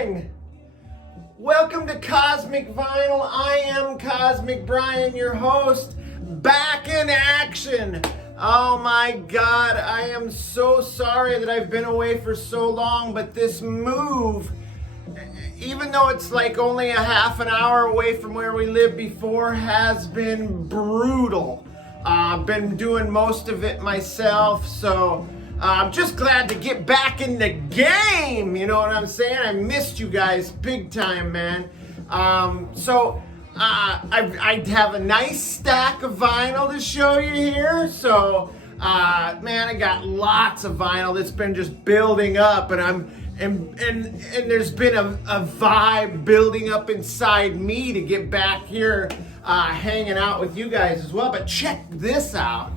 morning. Welcome to Cosmic Vinyl. I am Cosmic Brian, your host, back in action. Oh my God, I am so sorry that I've been away for so long, but this move, even though it's like only a half an hour away from where we lived before, has been brutal. I've been doing most of it myself, so I'm just glad to get back in the game. You know what I'm saying? I missed you guys big time, man. I have a nice stack of vinyl to show you here. So, man, I got lots of vinyl that's been just building up, and there's been a vibe building up inside me to get back here hanging out with you guys as well. But check this out.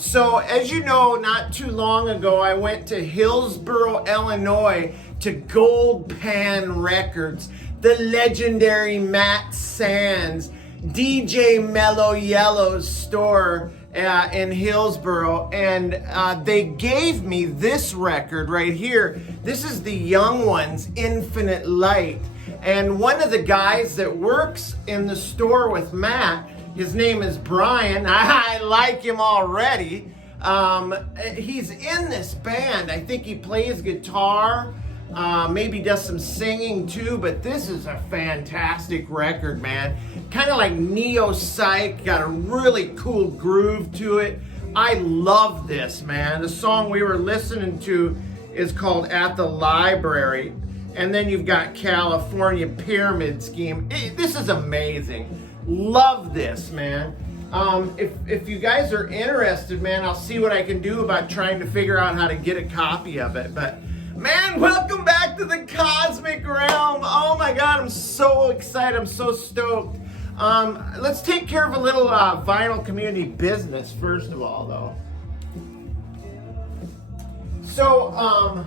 So, as you know, not too long ago, I went to Hillsboro, Illinois to Gold Pan Records, the legendary Matt Sands, DJ Mellow Yellow's store in Hillsboro, and they gave me this record right here. This is the Young Ones, Infinite Light. And one of the guys that works in the store with Matt, his name is Brian. I like him already. He's in this band. I think he plays guitar, maybe does some singing too, but this is a fantastic record, man. Kind of like neo psych, got a really cool groove to it. I love this, man. The song we were listening to is called At the Library. And then you've got California Pyramid Scheme. This is amazing. Love this, man. If you guys are interested, man, I'll see what I can do about trying to figure out how to get a copy of it. But, man, welcome back to the Cosmic Realm. Oh, my God, I'm so excited. I'm so stoked. Let's take care of a little vinyl community business, first of all, though. So,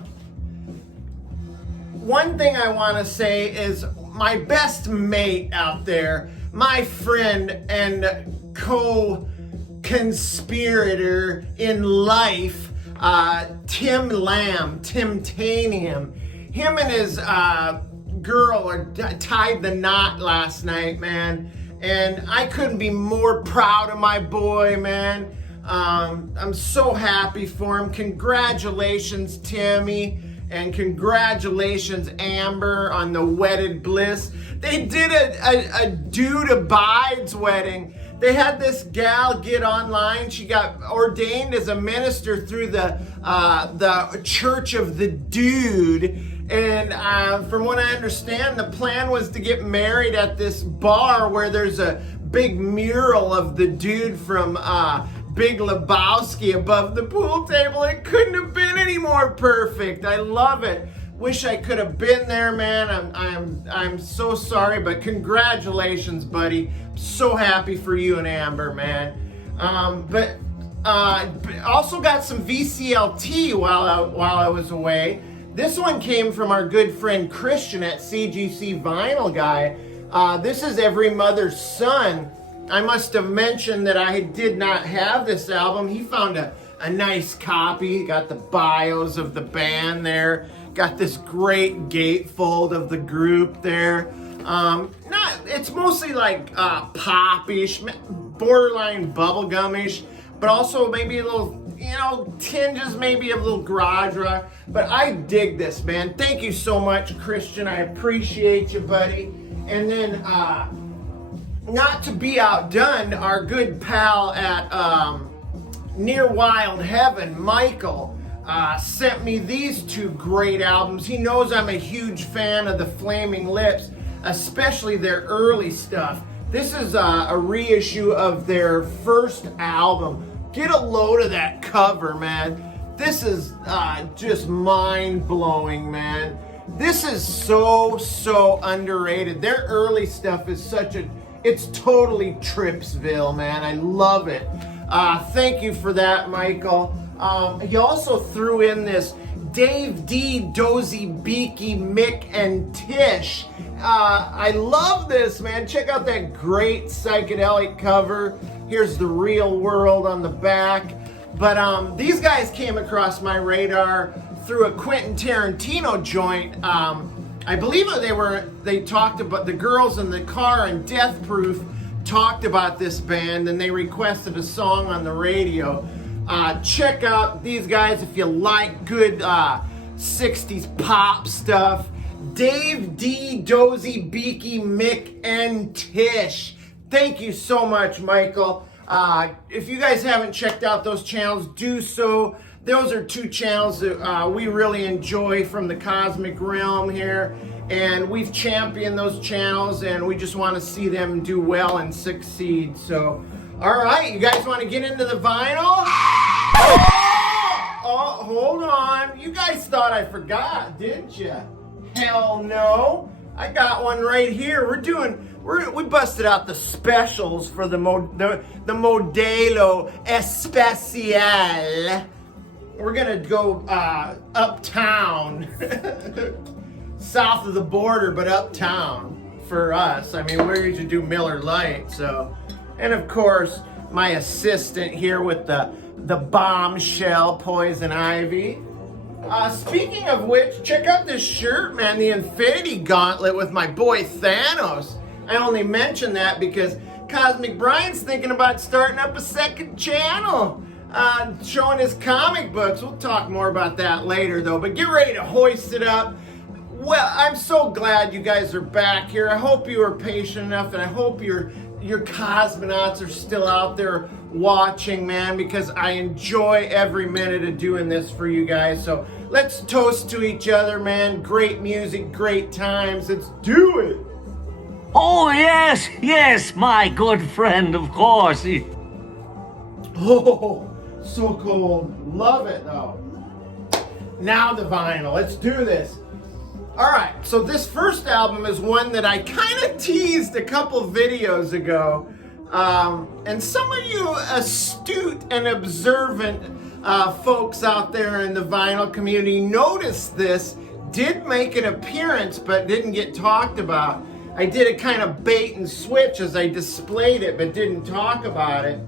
one thing I want to say is my best mate out there, my friend and co-conspirator in life, Tim Lamb, Timtanium. Him and his girl tied the knot last night, man. And I couldn't be more proud of my boy, man. I'm so happy for him. Congratulations, Timmy. And congratulations, Amber, on the wedded bliss. They did a dude abides wedding. They had this gal get online. She got ordained as a minister through the Church of the Dude. And from what I understand, the plan was to get married at this bar where there's a big mural of the dude from Big Lebowski above the pool table. It couldn't have been any more perfect. I love it. Wish I could have been there, man. I'm so sorry, but congratulations, buddy. I'm so happy for you and Amber, man. But also got some VCLT while I was away. This one came from our good friend Christian at CGC Vinyl Guy. This is Every Mother's Son. I must have mentioned that I did not have this album. He found a nice copy. Got the bios of the band there. Got this great gatefold of the group there. It's mostly like pop-ish, borderline bubblegum-ish, but also maybe a little, tinges maybe a little garage rock. But I dig this, man. Thank you so much, Christian. I appreciate you, buddy. And then, not to be outdone, our good pal at Near Wild Heaven, Michael, sent me these two great albums. He knows I'm a huge fan of the Flaming Lips, especially their early stuff. This is a reissue of their first album. Get a load of that cover, man. This is just mind-blowing, man. This is so underrated. Their early stuff is it's totally Tripsville, man. I love it. Thank you for that, Michael. He also threw in this Dave D, DOZY, Beaky, Mick, and Tish. I love this, man. Check out that great psychedelic cover. Here's the real world on the back. But these guys came across my radar through a Quentin Tarantino joint I believe they talked about, the girls in the car and Death Proof talked about this band, and they requested a song on the radio. Check out these guys if you like good 60s pop stuff. Dave D, DOZY, Beaky, Mick, and Tish. Thank you so much, Michael. If you guys haven't checked out those channels, do so. Those are two channels that we really enjoy from the cosmic realm here, and we've championed those channels, and we just want to see them do well and succeed. So, all right, you guys want to get into the vinyl? Oh, hold on. You guys thought I forgot, didn't you? Hell no. I got one right here. We busted out the specials for the Modelo Especial. We're gonna go uptown, south of the border, but uptown for us. I mean, we usually do Miller Lite, so. And of course, my assistant here with the bombshell Poison Ivy. Speaking of which, check out this shirt, man, the Infinity Gauntlet with my boy Thanos. I only mention that because Cosmic Brian's thinking about starting up a second channel, showing his comic books. We'll talk more about that later, though, but get ready to hoist it up. Well, I'm so glad you guys are back here. I hope you are patient enough, and I hope your cosmonauts are still out there watching, man, because I enjoy every minute of doing this for you guys. So let's toast to each other, man. Great music, great times. Let's do it. Oh, yes, my good friend, of course. Oh, so cold. Love it, though. Now the vinyl. Let's do this. All right, so this first album is one that I kind of teased a couple videos ago. And some of you astute and observant folks out there in the vinyl community noticed this, did make an appearance, but didn't get talked about. I did a kind of bait and switch as I displayed it, but didn't talk about it.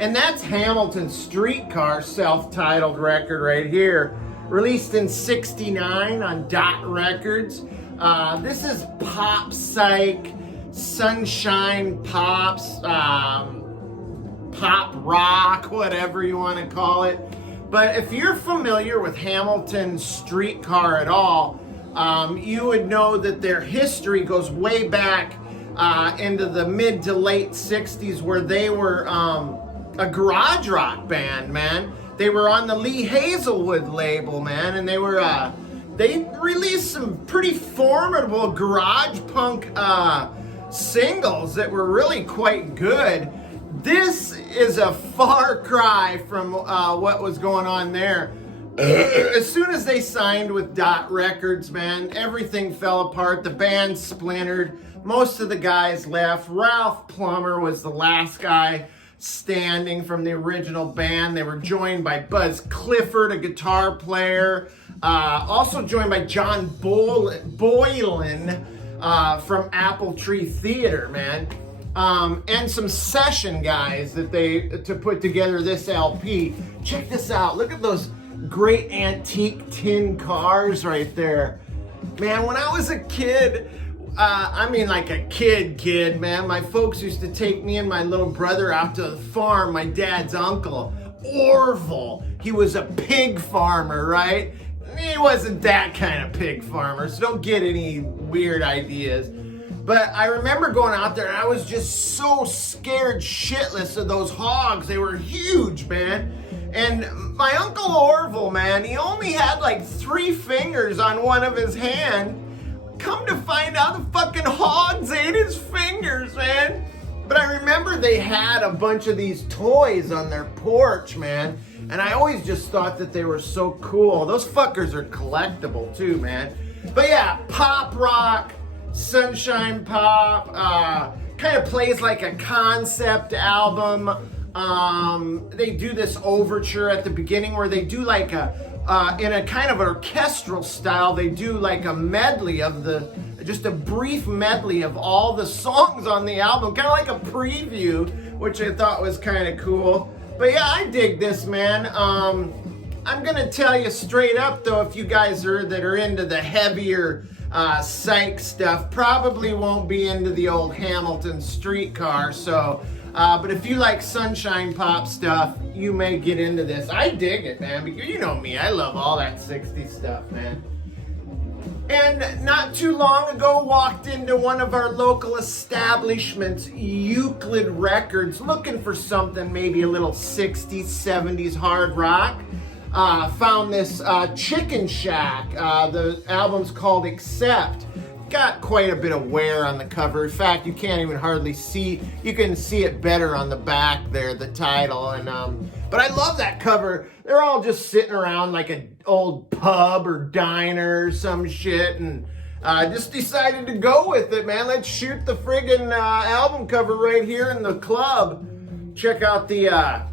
And that's Hamilton's Streetcar self-titled record right here. Released in '69 on Dot Records. This is pop psych, sunshine pops, pop rock, whatever you want to call it. But if you're familiar with Hamilton's Streetcar at all, you would know that their history goes way back into the mid to late '60s, where they were a garage rock band, man. They were on the Lee Hazelwood label, man, and they released some pretty formidable garage punk singles that were really quite good. This is a far cry from what was going on there. As soon as they signed with Dot Records, man, everything fell apart. The band splintered. Most of the guys left. Ralph Plummer was the last guy standing from the original band. They were joined by Buzz Clifford, a guitar player, also joined by John Boylan from Apple Tree Theater, man, and some session guys to put together this LP. Check this out. Look at those great antique tin cars right there, man. When I was a kid, I mean like a kid, man, my folks used to take me and my little brother out to the farm. My dad's uncle, Orville, he was a pig farmer, right? He wasn't that kind of pig farmer, so don't get any weird ideas. But I remember going out there and I was just so scared shitless of those hogs. They were huge, man. And my Uncle Orville, man, he only had like 3 fingers on one of his hand. Come to find out, the fucking hogs ate his fingers, man. But I remember they had a bunch of these toys on their porch, man. And I always just thought that they were so cool. Those fuckers are collectible too, man. But yeah, pop rock, sunshine pop, kind of plays like a concept album. They do this overture at the beginning where they do like in a kind of orchestral style, they do like a medley of just a brief medley of all the songs on the album, kind of like a preview, which I thought was kind of cool. But yeah, I dig this, man. I'm gonna tell you straight up though, if you guys are into the heavier Psych stuff, probably won't be into the old Hamilton Streetcar. So, but if you like Sunshine Pop stuff, you may get into this. I dig it, man, because you know me, I love all that 60s stuff, man. And not too long ago, walked into one of our local establishments, Euclid Records, looking for something maybe a little 60s, 70s hard rock. Found this Chicken Shack. The album's called Accept. Got quite a bit of wear on the cover. In fact, you can't even hardly see. You can see it better on the back there, the title. And but I love that cover. They're all just sitting around like an old pub or diner or some shit, and just decided to go with it, man. Let's shoot the friggin' album cover right here in the club. Check out the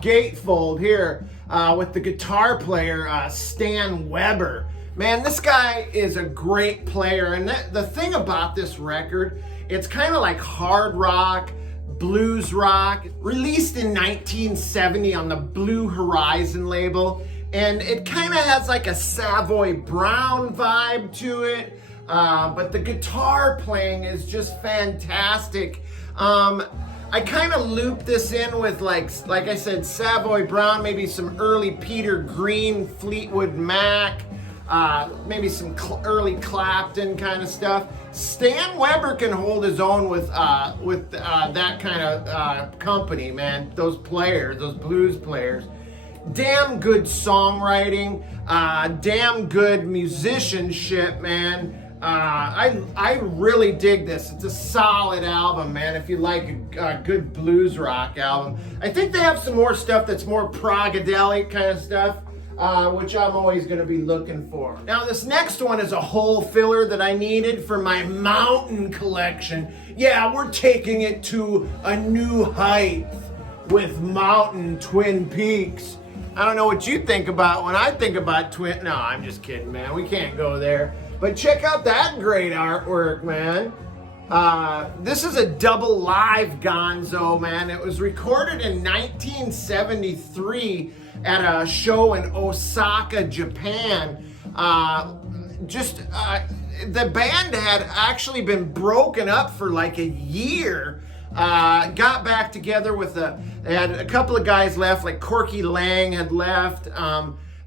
gatefold here with the guitar player, Stan Weber. Man, this guy is a great player, and the thing about this record, it's kind of like hard rock, blues rock, released in 1970 on the Blue Horizon label, and it kind of has like a Savoy Brown vibe to it, but the guitar playing is just fantastic. I kind of looped this in with like I said, Savoy Brown, maybe some early Peter Green, Fleetwood Mac, maybe some early Clapton kind of stuff. Stan Weber can hold his own with that kind of company, man. Those players, those blues players. Damn good songwriting, damn good musicianship, man. I really dig this. It's a solid album, man, if you like a good blues rock album. I think they have some more stuff that's more progadelic kind of stuff, which I'm always going to be looking for. Now, this next one is a hole filler that I needed for my mountain collection. Yeah, we're taking it to a new height with Mountain Twin Peaks. I don't know what you think about when I think about Twin... No, I'm just kidding, man. We can't go there. But check out that great artwork, man. This is a double live gonzo, man. It was recorded in 1973 at a show in Osaka, Japan. The band had actually been broken up for like a year. Got back together with they had a couple of guys left, like Corky Lang had left.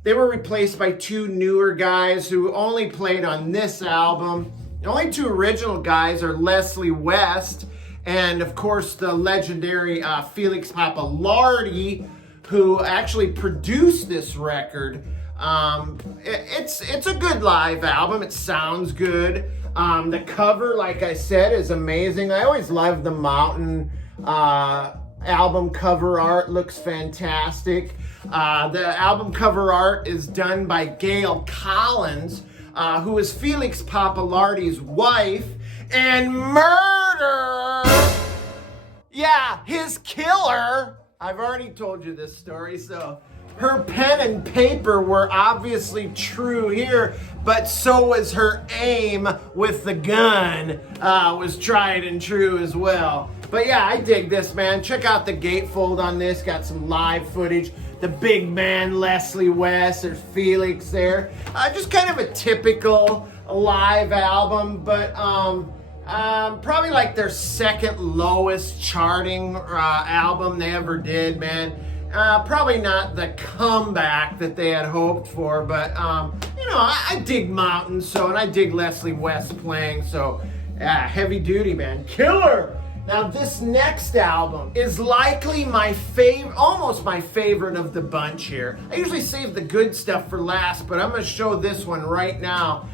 They were replaced by two newer guys who only played on this album. The only two original guys are Leslie West and, of course, the legendary Felix Pappalardi, who actually produced this record. It's a good live album. It sounds good. The cover, like I said, is amazing. I always love the Mountain album cover art. Looks fantastic. The album cover art is done by Gail Collins, who is Felix Pappalardi's wife and murder. Yeah, his killer. I've already told you this story, so her pen and paper were obviously true here, but so was her aim with the gun, was tried and true as well. But yeah, I dig this, man. Check out the gatefold on this. Got some live footage. The big man, Leslie West, there's Felix there. Just kind of a typical live album, but probably like their second lowest charting album they ever did, man. Probably not the comeback that they had hoped for, but you know, I dig Mountain, and I dig Leslie West playing, so heavy duty, man. Killer! Now, this next album is likely my favorite, almost my favorite of the bunch here. I usually save the good stuff for last, but I'm going to show this one right now.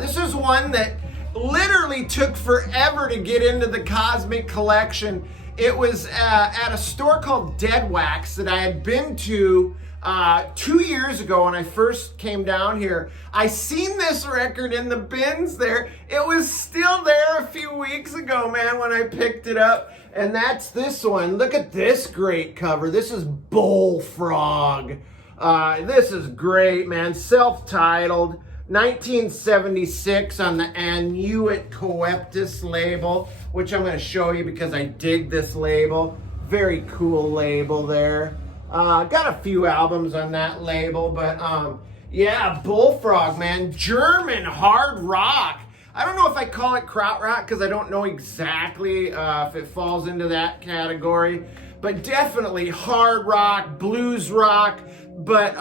This is one that literally took forever to get into the Cosmic Collection. It was at a store called Dead Wax that I had been to 2 years ago when I first came down here. I seen this record in the bins there. It was still there a few weeks ago, man, when I picked it up. And that's this one. Look at this great cover. This is Bullfrog. This is great, man. Self-titled. 1976 on the Annuit Coeptus label, which I'm going to show you because I dig this label. Very cool label there. Got a few albums on that label, but yeah, Bullfrog, man. German hard rock. I don't know if I call it krautrock because I don't know exactly if it falls into that category, but definitely hard rock, blues rock, but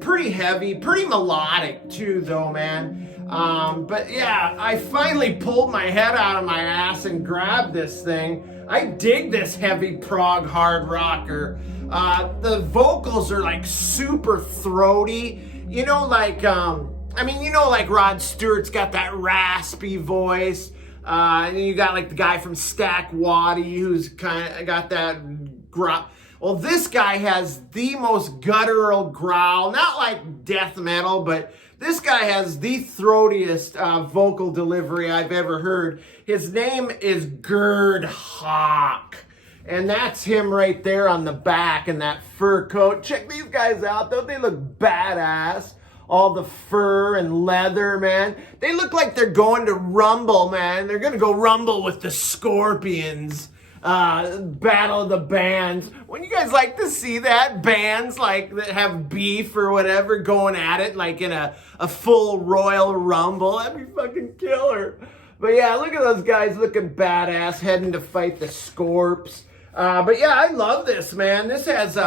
pretty heavy, pretty melodic too, though, man. But yeah, I finally pulled my head out of my ass and grabbed this thing. I dig this heavy prog hard rocker. The vocals are like super throaty, you know, like like Rod Stewart's got that raspy voice. And you got like the guy from Stack Waddy who's kind of got that growl. Well, this guy has the most guttural growl, not like death metal, but this guy has the throatiest vocal delivery I've ever heard. His name is Gerd Hawk. And that's him right there on the back in that fur coat. Check these guys out, though. They look badass. All the fur and leather, man. They look like they're going to rumble, man. They're going to go rumble with the Scorpions. Battle of the bands. Wouldn't you guys like to see that? Bands like that have beef or whatever going at it like in a full Royal Rumble. That'd be fucking killer. But yeah, look at those guys looking badass heading to fight the Scorps. But yeah, I love this, man. This has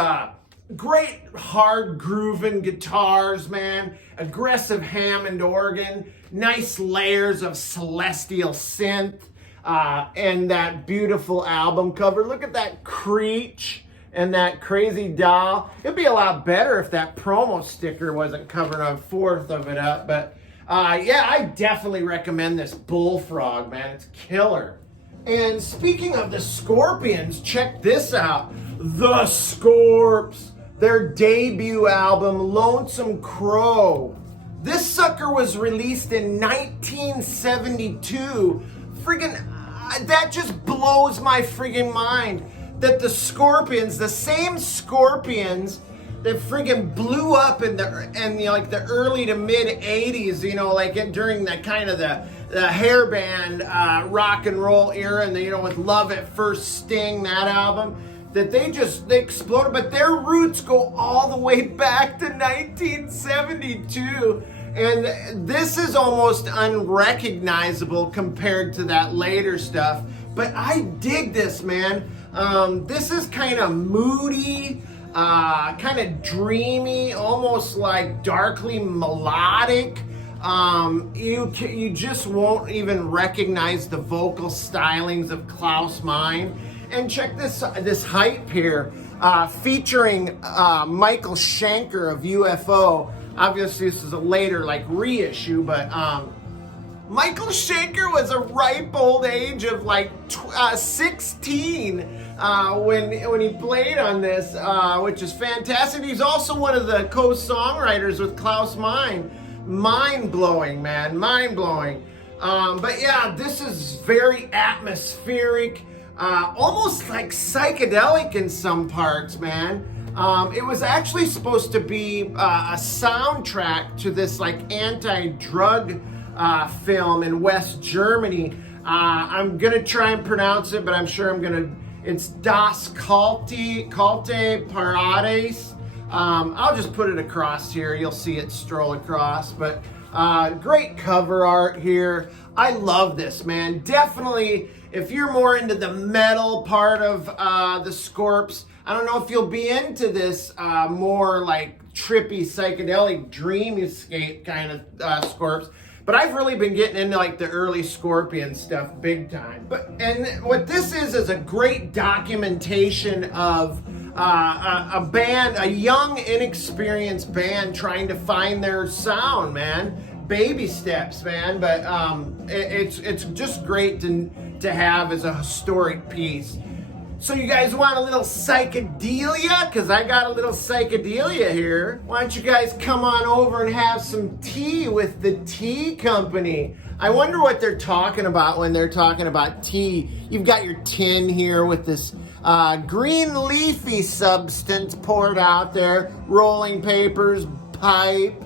great hard grooving guitars, man. Aggressive Hammond organ. Nice layers of celestial synth. And that beautiful album cover. Look at that Creech and that crazy doll. It'd be a lot better if that promo sticker wasn't covering a fourth of it up. But yeah, I definitely recommend this Bullfrog, man. It's killer. And speaking of the Scorpions, check this out. The Scorps, their debut album, Lonesome Crow. This sucker was released in 1972. Friggin', that just blows my friggin' mind. That the Scorpions, the same Scorpions that friggin' blew up in the early to mid 80s, during the kind of the hairband rock and roll era, and with Love at First Sting, that album, that they exploded, but their roots go all the way back to 1972. And this is almost unrecognizable compared to that later stuff. But I dig this, man. This is kind of moody, kind of dreamy, almost like darkly melodic. You just won't even recognize the vocal stylings of Klaus Meine. And check this hype here, featuring Michael Schenker of UFO. Obviously, this is a later reissue, but Michael Schenker was a ripe old age of 16 when he played on this, which is fantastic. He's also one of the co-songwriters with Klaus Meine. Mind-blowing, man, mind-blowing. But yeah, this is very atmospheric, almost like psychedelic in some parts, man. It was actually supposed to be a soundtrack to this anti-drug film in West Germany. I'm gonna try and pronounce it, but I'm sure it's Das Kalte Parades. I'll just put it across here. You'll see it stroll across, but great cover art here. I love this, man. Definitely, if you're more into the metal part of the Scorps, I don't know if you'll be into this more trippy, psychedelic, dreamscape kind of Scorps. But I've really been getting into the early Scorpion stuff big time. And what this is a great documentation of a band, a young, inexperienced band trying to find their sound, man. Baby steps, man. But it's just great to have as a historic piece. So you guys want a little psychedelia? Because I got a little psychedelia here. Why don't you guys come on over and have some tea with the tea company? I wonder what they're talking about when they're talking about tea. You've got your tin here with this green leafy substance poured out there. Rolling papers, pipe,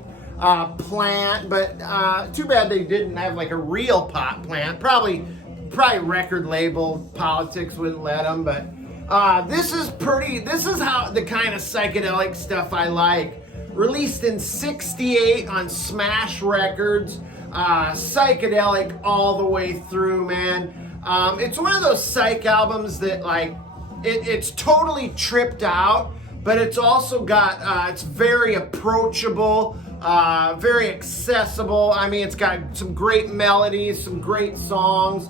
plant. But too bad they didn't have a real pot plant. Probably record label politics wouldn't let them, but This is how the kind of psychedelic stuff I like. Released in '68 on Smash Records. Psychedelic all the way through, man. It's one of those psych albums that like, it's totally tripped out, but it's also got, it's very approachable, very accessible. I mean, it's got some great melodies, some great songs.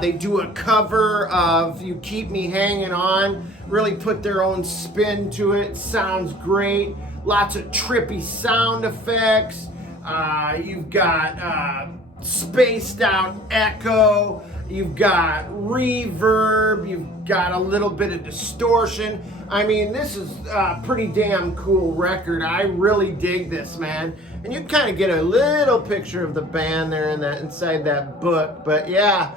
They do a cover of You Keep Me Hanging On, really put their own spin to it. Sounds great. Lots of trippy sound effects. You've got spaced out echo. You've got reverb. You've got a little bit of distortion. I mean, this is a pretty damn cool record. I really dig this, man. And you kind of get a little picture of the band there in that inside that book. But yeah,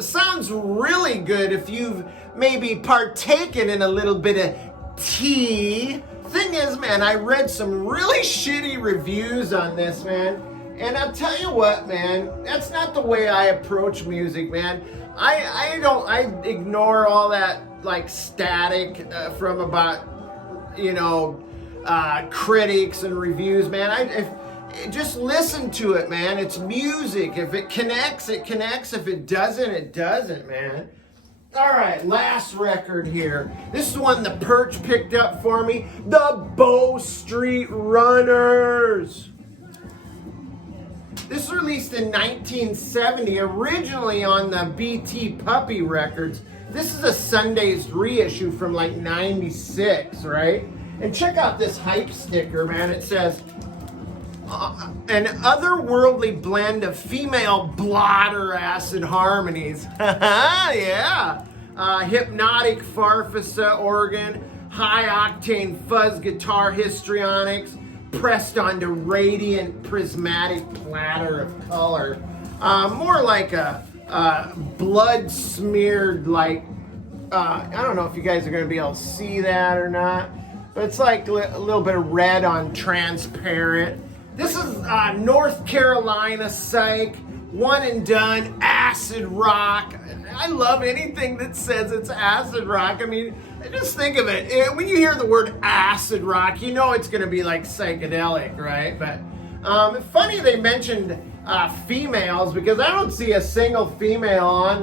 sounds really good if you've maybe partaken in a little bit of tea. Thing is, man, I read some really shitty reviews on this, man. And I'll tell you what, man, that's not the way I approach music, man. I ignore all that like static from about, you know, critics and reviews, man. Just listen to it, man. It's music. If it connects, it connects. If it doesn't, it doesn't, man. All right, last record here. This is one the Perch picked up for me. The Bow Street Runners. This was released in 1970, originally on the BT Puppy Records. This is a Sunday's reissue from like 96, right? And check out this hype sticker, man. It says, an otherworldly blend of female blotter acid harmonies. Yeah. Hypnotic Farfisa organ, high-octane fuzz guitar histrionics, pressed onto radiant prismatic platter of color. More like a blood-smeared, like, I don't know if you guys are going to be able to see that or not, but it's like a little bit of red on transparent. This is North Carolina Psych, one and done, acid rock. I love anything that says it's acid rock. I mean, just think of it. When you hear the word acid rock, you know it's going to be like psychedelic, right? But funny they mentioned females, because I don't see a single female in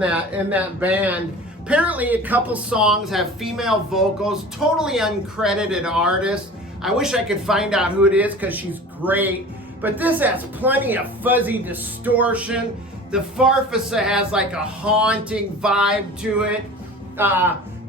that band. Apparently a couple songs have female vocals, totally uncredited artist. I wish I could find out who it is because she's great. But this has plenty of fuzzy distortion. The Farfisa has like a haunting vibe to it.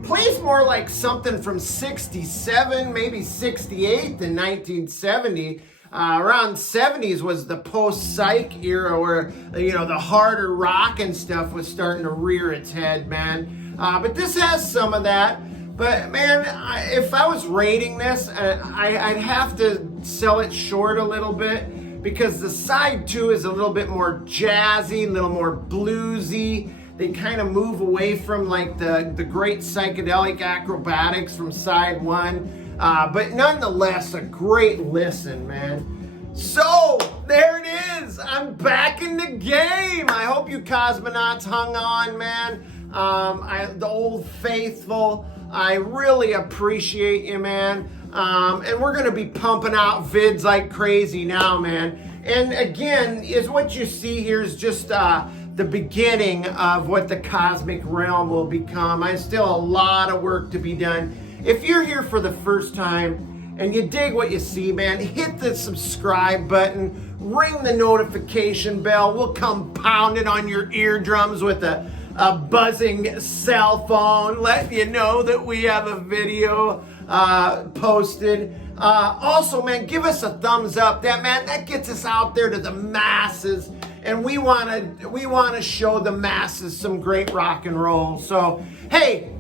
Plays more like something from 67, maybe 68 than 1970. Around 70s was the post-psych era where, you know, the harder rock and stuff was starting to rear its head, man. But this has some of that. But man, if I was rating this, I'd have to sell it short a little bit, because the side 2 is a little bit more jazzy, a little more bluesy. They kind of move away from like the great psychedelic acrobatics from side 1. But nonetheless, a great listen, man. So there it is. I'm back in the game. I hope you cosmonauts hung on, man. The old faithful. I really appreciate you, man. And we're going to be pumping out vids like crazy now, man. And again, is what you see here is just the beginning of what the cosmic realm will become. I still a lot of work to be done. If you're here for the first time and you dig what you see, man, hit the subscribe button, ring the notification bell. We'll come pounding on your eardrums with a buzzing cell phone, letting you know that we have a video posted. Also, man, give us a thumbs up. That gets us out there to the masses, and we want to show the masses some great rock and roll. So, hey,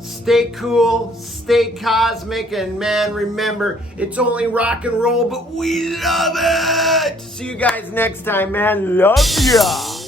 stay cool, stay cosmic, and man, remember, it's only rock and roll, but we love it. See you guys next time, man. Love ya.